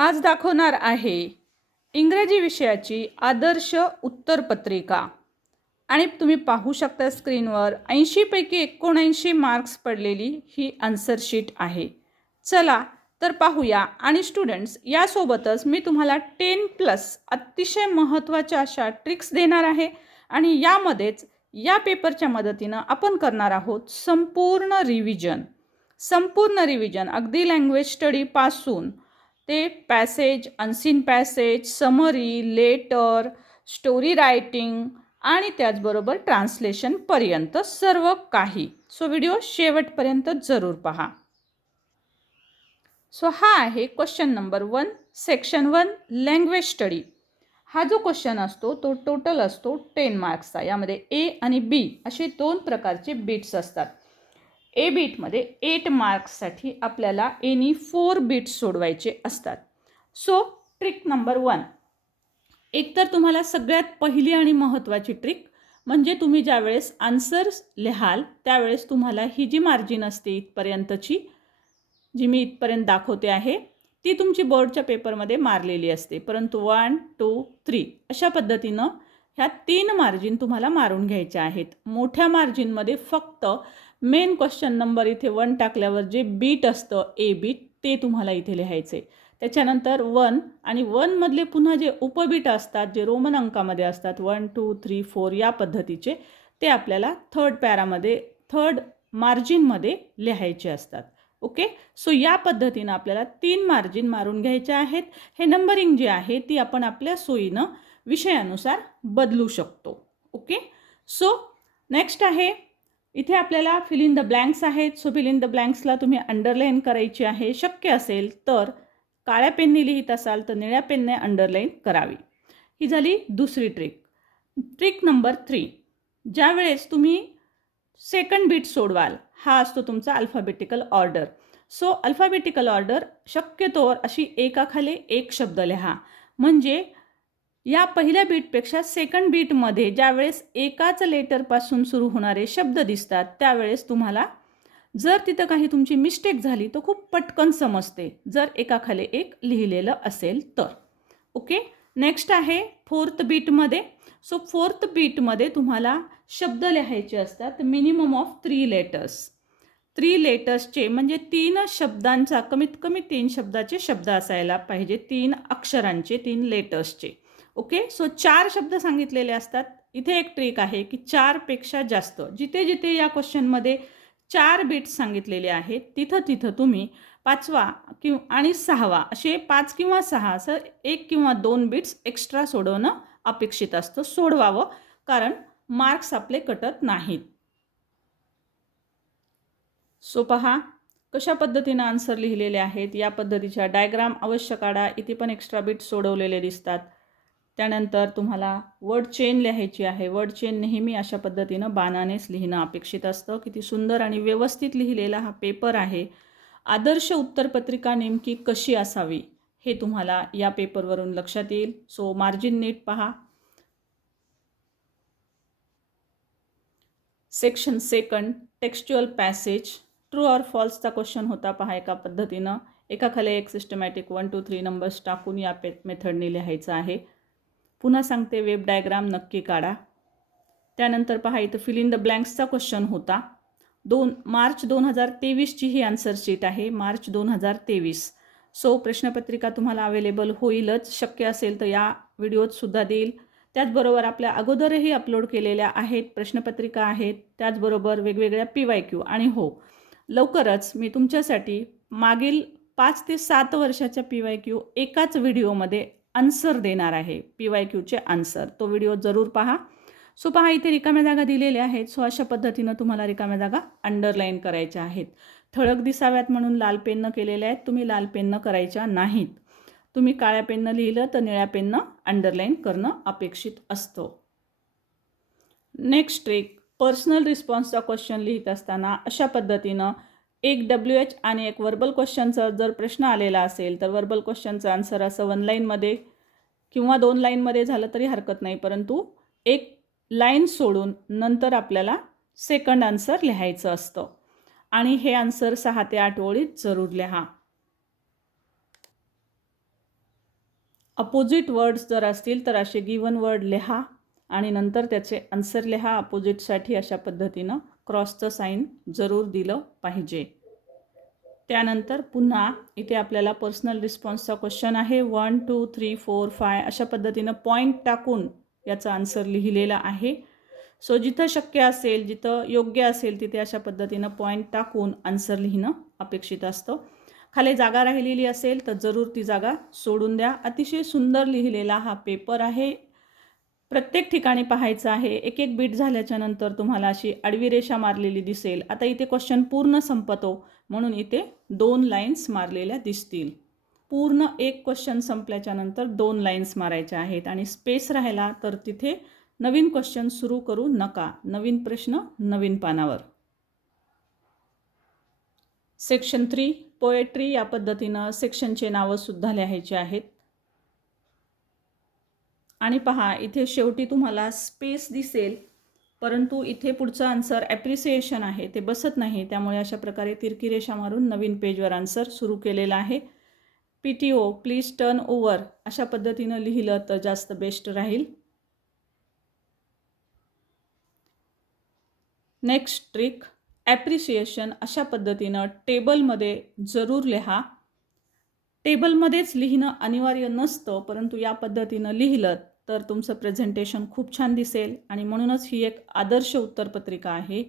आज दाखवणार आहे इंग्रजी विषयाची आदर्श उत्तरपत्रिका. आणि तुम्ही पाहू शकता स्क्रीनवर ऐंशीपैकी एकोणऐंशी मार्क्स पडलेली ही आन्सर शीट आहे. चला तर पाहूया. आणि स्टुडंट्स यासोबतच मी तुम्हाला टेन प्लस अतिशय महत्त्वाच्या अशा ट्रिक्स देणार आहे. आणि यामध्येच या पेपरच्या मदतीनं आपण करणार आहोत संपूर्ण रिव्हिजन संपूर्ण रिव्हिजन अगदी लँग्वेज स्टडीपासून ते passage unseen passage summary letter story writing आणि त्याचबरोबर ट्रान्सलेशनपर्यंत सर्व काही. सो व्हिडिओ शेवटपर्यंत जरूर पहा. सो हा आहे question number one section one language study हा जो क्वेश्चन असतो तो टोटल असतो टेन मार्क्सचा यामध्ये ए आणि बी असे दोन प्रकारचे बीट्स असतात. ए बीटमध्ये एट मार्क्ससाठी आपल्याला एनी फोर बीट्स सोडवायचे असतात. सो ट्रिक नंबर वन एकतर तुम्हाला सगळ्यात पहिली आणि महत्त्वाची ट्रिक म्हणजे तुम्ही ज्यावेळेस आन्सर्स लिहाल त्यावेळेस तुम्हाला ही जी मार्जिन असते इथपर्यंतची जी मी इथपर्यंत दाखवते आहे ती तुमची बोर्डच्या पेपरमध्ये मारलेली असते. परंतु वन टू थ्री अशा पद्धतीनं ह्या तीन मार्जिन तुम्हाला मारून घ्यायच्या आहेत. मोठ्या मार्जिनमध्ये फक्त मेन क्वेश्चन नंबर इथे वन टाकल्यावर जे बीट असतं ए बीट ते तुम्हाला इथे लिहायचे त्याच्यानंतर वन आणि वनमधले पुन्हा जे उपबीट असतात जे रोमन अंकामध्ये असतात वन टू थ्री फोर या पद्धतीचे ते आपल्याला थर्ड पॅरामध्ये थर्ड मार्जिनमध्ये लिहायचे असतात. ओके सो या पद्धतीनं आपल्याला तीन मार्जिन मारून घ्यायचे आहेत. हे नंबरिंग जे आहे ती आपण आपल्या सोयीनं विषयानुसार बदलू शकतो. ओके सो नेक्स्ट आहे इथे आपल्याला फिल इन द ब्लँक्स आहेत. सो फिल इन द ब्लँक्सला तुम्ही अंडरलाईन करायची आहे. शक्य असेल तर काळ्या पेनने लिहित असाल तर निळ्या पेनने अंडरलाईन करावी. ही झाली दुसरी ट्रिक ट्रिक नंबर थ्री ज्यावेळेस तुम्ही सेकंड बीट सोडवाल हा असतो तुमचा alphabetical order so alphabetical order शक्यतोवर अशी एकाखाली एक शब्द लिहा. म्हणजे या पहिल्या बीटपेक्षा सेकंड बीटमध्ये ज्यावेळेस एकाच लेटरपासून सुरू होणारे शब्द दिसतात त्यावेळेस तुम्हाला जर तिथं काही तुमची मिस्टेक झाली तर खूप पटकन समजते जर एकाखाली एक लिहिलेलं असेल तर. ओके नेक्स्ट आहे फोर्थ बीटमध्ये. सो फोर्थ बीटमध्ये तुम्हाला शब्द लिहायचे असतात minimum of three letters three लेटर्सचे म्हणजे तीन शब्दांचा कमीत कमी तीन शब्दाचे शब्द असायला पाहिजे तीन अक्षरांचे तीन लेटर्सचे ओके सो चार शब्द सांगितलेले असतात. इथे एक ट्रिक आहे की चारपेक्षा जास्त. जिथे जिथे या क्वेश्चनमध्ये चार बीट्स सांगितलेले आहेत तिथं तिथं तुम्ही पाचवा कि आणि सहावा असे पाच किंवा सहा असं एक किंवा दोन बीट्स एक्स्ट्रा सोडवणं अपेक्षित असतं. सोडवावं कारण मार्क्स आपले कटत नाहीत. सो पहा कशा पद्धतीनं आन्सर लिहिलेले आहेत? या पद्धतीच्या डायग्राम अवश्य काढा. इथे पण एक्स्ट्रा बीट सोडवलेले दिसतात. त्यानंतर तुम्हाला वर्ड चेन लिहायची आहे. वर्ड चेन नेहमी अशा पद्धतीनं बाणानेच लिहिणं अपेक्षित असतं. किती सुंदर आणि व्यवस्थित लिहिलेला हा पेपर आहे. आदर्श उत्तरपत्रिका नेमकी कशी असावी हे तुम्हाला या पेपरवरून लक्षात येईल. सो मार्जिन नीट पहा. Section second textual passage true or फॉल्सचा question होता पहा एका पद्धतीनं. एकाखाली एक systematic one two three numbers टाकून या पे मेथडने लिहायचं आहे. पुन्हा सांगते वेब डायग्राम नक्की काढा. त्यानंतर पहा इथं फिल इन द ब्लँक्सचा क्वेश्चन होता. दोन मार्च दोन हजार तेवीसची ही आन्सर शीट आहे. मार्च दोन हजार तेवीस. सो प्रश्नपत्रिका तुम्हाला अवेलेबल होईलच. शक्य असेल तर या व्हिडिओतसुद्धा देईल. त्याचबरोबर आपल्या अगोदरही अपलोड केलेल्या आहेत प्रश्नपत्रिका आहेत. त्याचबरोबर वेगवेगळ्या पी वाय क्यू आणि हो. लवकरच मी तुमच्यासाठी मागील पाच ते सात वर्षाच्या पी वाय क्यू एकाच व्हिडिओमध्ये आन्सर देणार आहे. पी वाय क्यूचे आन्सर. तो व्हिडिओ जरूर पहा. सो पहा इथे रिकाम्या जागा दिलेल्या आहेत. सो अशा पद्धतीनं तुम्हाला रिकाम्या जागा अंडरलाईन करायच्या आहेत. ठळक दिसाव्यात म्हणून लाल पेननं केलेल्या आहेत. तुम्ही लाल पेननं करायच्या नाहीत. तुम्ही काळ्या पेननं लिहिलं तर निळ्या पेननं अंडरलाईन करणं अपेक्षित असतं. नेक्स्ट ट्रिक पर्सनल रिस्पॉन्सचा क्वेश्चन लिहित असताना अशा पद्धतीनं एक डब्ल्यू एच आणि एक वर्बल क्वेश्चनचा जर प्रश्न आलेला असेल तर वर्बल क्वेश्चनचं आन्सर असं वन लाईनमध्ये किंवा दोन लाईनमध्ये झालं तरी हरकत नाही. परंतु एक लाईन सोडून नंतर आपल्याला सेकंड आन्सर लिहायचं असतं. आणि हे आन्सर सहा ते आठ ओळीत जरूर लिहा. अपोजिट वर्ड्स जर असतील तर असे गिवन वर्ड लिहा आणि नंतर त्याचे आन्सर लिहा. अपोजिटसाठी अशा पद्धतीनं क्रॉसचं साईन जरूर दिलं पाहिजे. त्यानंतर पुन्हा इथे आपल्याला पर्सनल रिस्पॉन्सचा क्वेश्चन आहे. One two three four five अशा पद्धतीनं पॉईंट टाकून याचा आन्सर लिहिलेला आहे. सो जिथं शक्य असेल जिथं योग्य असेल तिथे अशा पद्धतीनं पॉईंट टाकून आन्सर लिहिणं अपेक्षित असतं. खाली जागा राहिलेली असेल तर जरूर ती जागा सोडून द्या. अतिशय सुंदर लिहिलेला हा पेपर आहे. प्रत्येक ठिकाणी पाहायचं आहे. एक एक बीट झाल्याच्यानंतर तुम्हाला अशी आडवी रेषा मारलेली दिसेल. आता इथे क्वेश्चन पूर्ण संपतो. म्हणून इथे दोन लाईन्स मारलेल्या दिसतील. पूर्ण एक क्वेश्चन संपल्याच्या नंतर दोन लाईन्स मारायच्या आहेत. आणि स्पेस राहिला तर तिथे नवीन क्वेश्चन सुरू करू नका. नवीन प्रश्न नवीन पानावर. सेक्शन थ्री पोएट्री या पद्धतीनं सेक्शनचे नावंसुद्धा लिहायचे आहेत. आणि पहा इथे शेवटी तुम्हाला स्पेस दिसेल परंतु इथे पुढचं आन्सर ॲप्रिसिएशन आहे. ते बसत नाही. त्यामुळे अशा प्रकारे तिरकी रेषा मारून नवीन पेजवर आन्सर सुरू केलेला आहे. P T O please turn over अशा पद्धतीनं लिहिलं तर जास्त बेस्ट राहील. नेक्स्ट ट्रिक ॲप्रिसिएशन अशा पद्धतीनं टेबलमध्ये जरूर लिहा. टेबलमध्येच लिहिणं अनिवार्य नसतं परंतु या पद्धतीनं लिहिलं तर तुमचं प्रेझेंटेशन खूप छान दिसेल. आणि म्हणूनच ही एक आदर्श उत्तरपत्रिका आहे.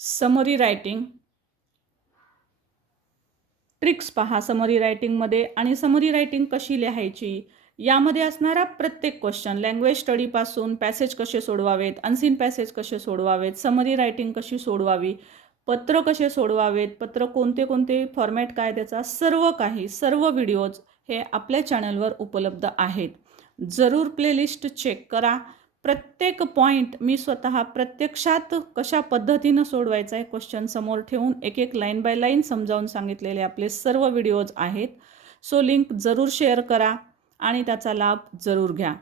समरी रायटिंग ट्रिक्स पहा समरी रायटिंगमध्ये आणि समरी रायटिंग कशी लिहायची? यामध्ये असणारा प्रत्येक क्वेश्चन लँग्वेज स्टडीपासून पॅसेज कसे सोडवावेत अनसीन पॅसेज कसे सोडवावेत समरी रायटिंग कशी सोडवावी पत्र कसे सोडवावेत? पत्र कोणते कोणते फॉर्मॅट काय त्याचा? सर्व काही सर्व व्हिडिओज हे आपल्या चॅनलवर उपलब्ध आहेत. जरूर प्लेलिस्ट चेक करा. प्रत्येक पॉईंट मी स्वतः प्रत्यक्षात कशा पद्धतीनं सोडवायचा आहे क्वेश्चन समोर ठेवून एक एक लाईन बाय लाईन समजावून सांगितलेले आपले सर्व व्हिडिओज आहेत. सो लिंक जरूर शेअर करा आणि त्याचा लाभ जरूर घ्या.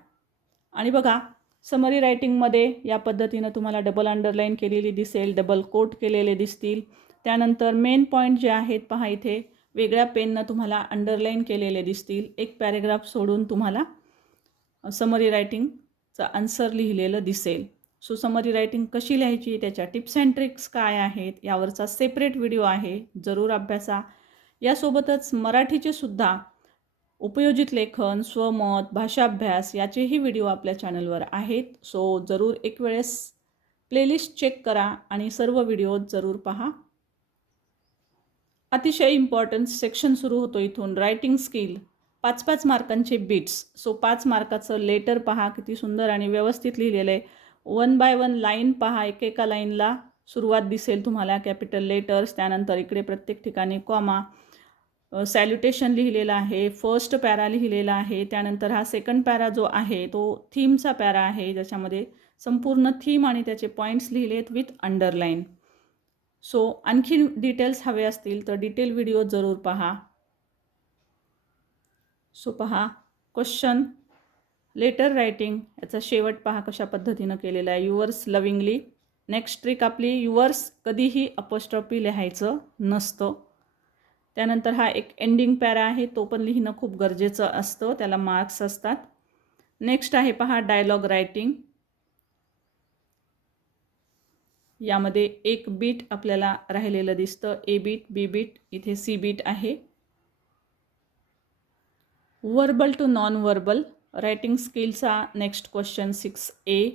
आणि बघा समरी रायटिंगमध्ये या पद्धतीनं तुम्हाला डबल अंडरलाईन केलेली दिसेल डबल कोट केलेले दिसतील. त्यानंतर मेन पॉईंट जे आहेत पहा इथे वेगळ्या पेननं तुम्हाला अंडरलाईन केलेले दिसतील. एक पॅरेग्राफ सोडून तुम्हाला समरी रायटिंगचं आन्सर लिहिलेलं दिसेल. सो समरी रायटिंग कशी लिहायची? त्याच्या टिप्स अँड ट्रिक्स काय आहेत? यावरचा सेपरेट व्हिडिओ आहे. जरूर अभ्यासा. यासोबतच मराठीचे सुद्धा उपयोजित लेखन स्वमत भाषाभ्यास याचेही व्हिडिओ आपल्या चॅनलवर आहेत. सो जरूर एक वेळेस प्लेलिस्ट चेक करा आणि सर्व व्हिडिओ जरूर पहा. अतिशय इम्पॉर्टंट सेक्शन सुरू होतो इथून. रायटिंग स्किल पाच पाच मार्कांचे बिट्स सो पाच मार्काचं लेटर पहा. किती सुंदर आणि व्यवस्थित लिहिलेलं आहे. वन बाय वन लाईन पहा. एकेका लाईनला सुरुवात दिसेल तुम्हाला. कॅपिटल लेटर्स त्यानंतर इकडे प्रत्येक ठिकाणी कॉमा सॅल्युटेशन लिहिलेलं आहे फर्स्ट पॅरा लिहिलेला आहे त्यानंतर हा सेकंड पॅरा जो आहे तो थीमचा पॅरा आहे ज्याच्यामध्ये संपूर्ण थीम आणि त्याचे पॉईंट्स लिहिले आहेत विथ अंडरलाईन सो आणखी डिटेल्स हवे असतील तर डिटेल व्हिडिओ जरूर पहा. सो पहा क्वेश्चन लेटर रायटिंग याचा शेवट पहा कशा पद्धतीनं केलेला आहे. युवर्स लविंगली नेक्स्ट ट्रिक आपली युवर्स कधीही अपोस्ट्रॉपी लिहायचं नसतं. त्यानंतर हा एक एंडिंग पॅरा आहे तो पण लिहिणं खूप गरजेचं असतं त्याला मार्क्स असतात. नेक्स्ट आहे पहा डायलॉग रायटिंग यामध्ये एक बीट आपल्याला राहिलेलं दिसतं ए बीट बी बीट इथे सी बीट आहे. Verbal to non verbal writing स्किलचा next question six A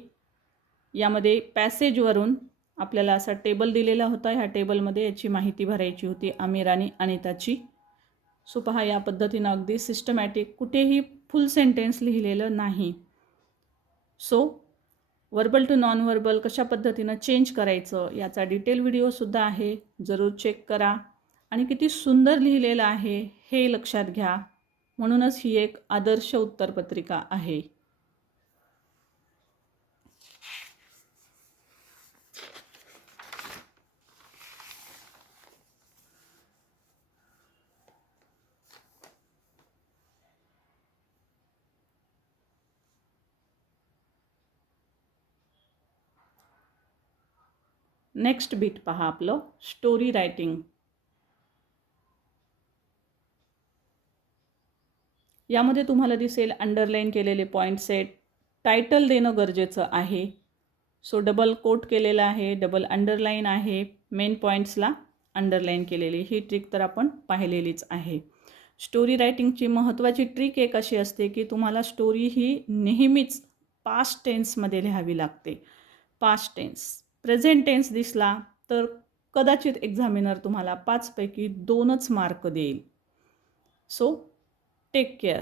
यामध्ये पॅसेजवरून आपल्याला असा टेबल दिलेला होता. ह्या टेबलमध्ये याची माहिती भरायची होती आमिर आणि अनिताची सो पहा या पद्धतीनं अगदी सिस्टमॅटिक कुठेही फुल सेंटेन्स लिहिलेलं नाही. So verbal to non verbal कशा पद्धतीनं चेंज करायचं याचा डिटेल व्हिडिओसुद्धा आहे. जरूर चेक करा. आणि किती सुंदर लिहिलेलं आहे हे लक्षात घ्या. म्हणूनच ही एक आदर्श उत्तरपत्रिका आहे. नेक्स्ट बीट पहा आपलं स्टोरी रायटिंग यामध्ये तुम्हाला दिसेल अंडरलाईन केलेले पॉईंट सेट टायटल देणं गरजेचं आहे. सो डबल कोट केलेला आहे डबल अंडरलाईन आहे मेन पॉईंट्सला अंडरलाईन केलेली. ही ट्रिक तर आपण पाहिलेलीच आहे. स्टोरी रायटिंगची महत्त्वाची ट्रिक एक अशी असते की तुम्हाला स्टोरी ही नेहमीच पास्ट टेन्समध्ये लिहावी लागते. पास्ट टेन्स प्रेझेंट टेन्स दिसला तर कदाचित एक्झामिनर तुम्हाला पाचपैकी दोनच मार्क देईल. So take care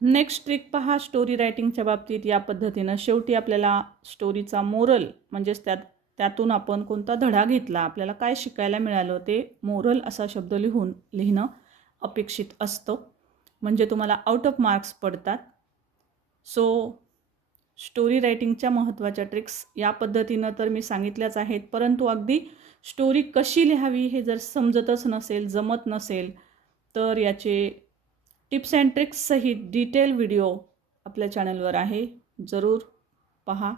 next trick पहा स्टोरी रायटिंगच्या बाबतीत या पद्धतीनं शेवटी आपल्याला स्टोरीचा मोरल म्हणजेच त्यात त्यातून आपण कोणता धडा घेतला आपल्याला काय शिकायला मिळालं ते मोरल असा शब्द लिहून लिहिणं अपेक्षित असतं. म्हणजे तुम्हाला आउट ऑफ मार्क्स पडतात. सो स्टोरी रायटिंगच्या महत्त्वाच्या ट्रिक्स या पद्धतीनं तर मी सांगितल्याच आहेत. परंतु अगदी स्टोरी कशी लिहावी हे जर समजतच नसेल जमत नसेल तर याचे टिप्स अँड ट्रिक्ससहित डिटेल व्हिडिओ आपल्या चॅनलवर आहे. जरूर पहा.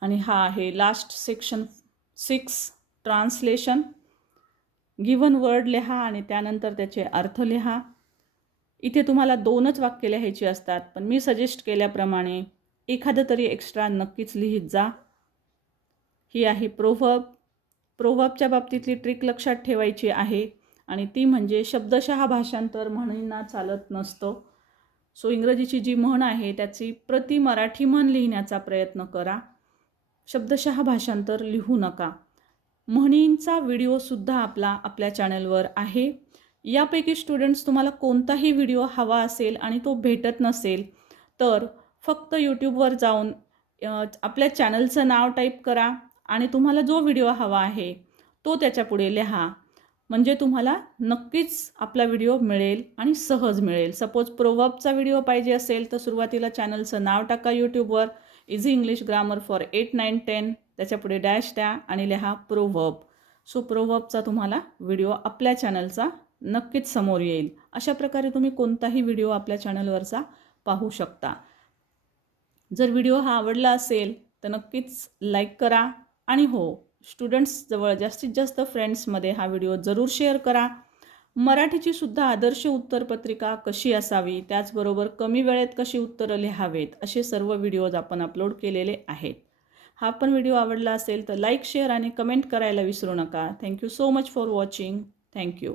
आणि हा आहे last section six translation given word लिहा आणि त्यानंतर त्याचे अर्थ लिहा. इथे तुम्हाला दोनच वाक्य लिहायची असतात पण मी सजेस्ट केल्याप्रमाणे एखादं तरी एक्स्ट्रा नक्कीच लिहित जा. ही आहे प्रोव्हब प्रोव्हबच्या बाबतीतली ट्रिक लक्षात ठेवायची आहे आणि ती म्हणजे शब्दशः भाषांतर म्हणींना चालत नसतं. सो इंग्रजीची जी म्हण आहे त्याची प्रति मराठी म्हण लिहिण्याचा प्रयत्न करा. शब्दशः भाषांतर लिहू नका. म्हणींचा व्हिडिओसुद्धा आपला आपल्या चॅनलवर आहे. यापैकी स्टुडंट्स तुम्हाला कोणताही व्हिडिओ हवा असेल आणि तो भेटत नसेल तर फक्त यूट्यूबवर जाऊन आपल्या चॅनलचं नाव टाईप करा आणि तुम्हाला जो व्हिडिओ हवा आहे तो त्याच्या पुढे लिहा. म्हणजे तुम्हाला नक्कीच आपला व्हिडिओ मिळेल आणि सहज मिळेल. सपोज प्रोवर्बचा व्हिडिओ पाहिजे असेल तर सुरुवातीला चॅनलचं नाव टाका यूट्यूबवर easy English grammar for eight nine ten त्याच्यापुढे डॅश द्या आणि लिहा प्रोवर्ब सो प्रोवर्बचा तुम्हाला व्हिडिओ आपल्या चॅनलचा नक्कीच समोर येईल. अशा प्रकारे तुम्ही कोणताही व्हिडिओ आपल्या चॅनलवरचा पाहू शकता. जर व्हिडिओ हा आवडला असेल तर नक्कीच लाईक करा आणि हो स्टुडंट्सजवळ जास्तीत जास्त फ्रेंड्समध्ये हा व्हिडिओ जरूर शेअर करा. मराठीची सुद्धा आदर्श उत्तरपत्रिका कशी असावी त्याचबरोबर कमी वेळेत कशी उत्तरं लिहावेत असे सर्व व्हिडिओज आपण अपलोड केलेले आहेत. हा पण व्हिडिओ आवडला असेल तर लाईक शेअर आणि कमेंट करायला विसरू नका. Thank you so much for watching. Thank you.